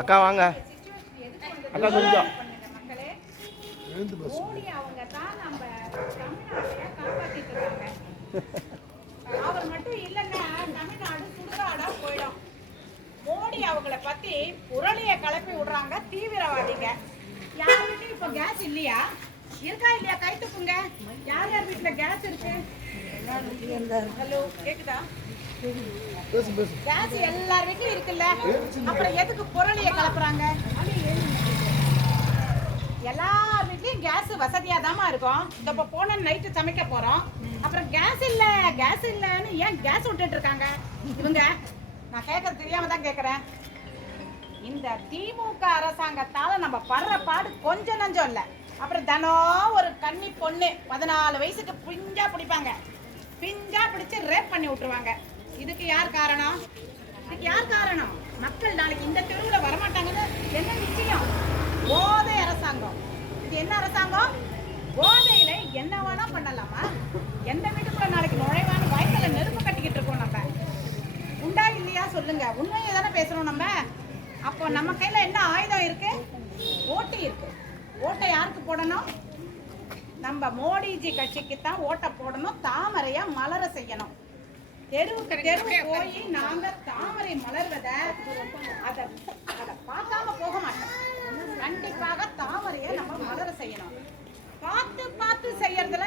அக்கா வாங்க அக்கா கொஞ்சம் மோடி அவங்க தான் நம்ம தமிழ்நாட்டையே காப்பாத்திட்டு இருக்காங்க. அவர் மட்டும் இல்லைன்னா தமிழ்நாடு சுடுகாடா போயிடும். மோடி அவங்கள பத்தி புரளிய கிளப்பி விடுறாங்க தீவிரவாதிங்க. யார் வீட்லயும் இப்ப கேஸ் இல்லையா? இருக்கா இல்லையா? கை தூக்குங்க. யார் யார் வீட்டுல கேஸ் இருக்கு? ஹலோ, கேக்குதா? கேஸ் எல்லார் வீட்லயும் இருக்குல்ல, அப்புறம் எதுக்கு புரளிய கிளப்புறாங்க? எல்லார் வீட்லயும் கேஸ் வசதியா தாமா இருக்கும். இப்ப போன நைட்டு சமைக்க போறோம், அப்புறம் கேஸ் இல்லன்னு ஏன் கேஸ் விட்டுட்டு இருக்காங்க இவங்க? நான் கேட்கறது தெரியாம தான் கேட்கறேன். இந்த திமுக அரசாங்கத்தால நம்ம படுற பாடு கொஞ்சம் நஞ்சம் இல்ல. அப்புறம் தினம் ஒரு கன்னி பொண்ணு 14 வயசுக்கு பிஞ்சா பிடிப்பாங்க, பிஞ்சா பிடிச்சு ரேப் பண்ணி விட்டுருவாங்க. இதுக்கு யார் காரணம்? இதுக்கு யார் காரணம்? மக்கள் நாளைக்கு இந்த தெருவுல வரமாட்டாங்கன்னு என்ன நிச்சயம்? போதை அரசாங்கம். இது என்ன அரசாங்கம்? போதையில என்ன வேணா பண்ணலாமா? எந்த வீட்டுக்குள்ள நாளைக்கு நுழைவான்னு வயசுல நெருப்பு கட்டிக்கிட்டு இருக்கோம் நம்ம. உண்டா இல்லையா சொல்லுங்க? உண்மையை தானே பேசுறோம் நம்ம. அப்போ நம்ம கையில என்ன ஆயுதம் இருக்கு? ஓட்டு இருக்கு. ஓட்டை யாருக்கு போடணும்? நம்ம மோடிஜி கட்சிக்கு தான் ஓட்டை போடணும். தாமரையா மலர செய்யணும். தெருவுக்கு தெருவு போய் நாங்க தாமரை மலர்வத அதை பார்க்காம போக மாட்டோம். கண்டிப்பாக தாமரையை நம்ம மலர செய்யணும். பார்த்து பார்த்து செய்யறதுல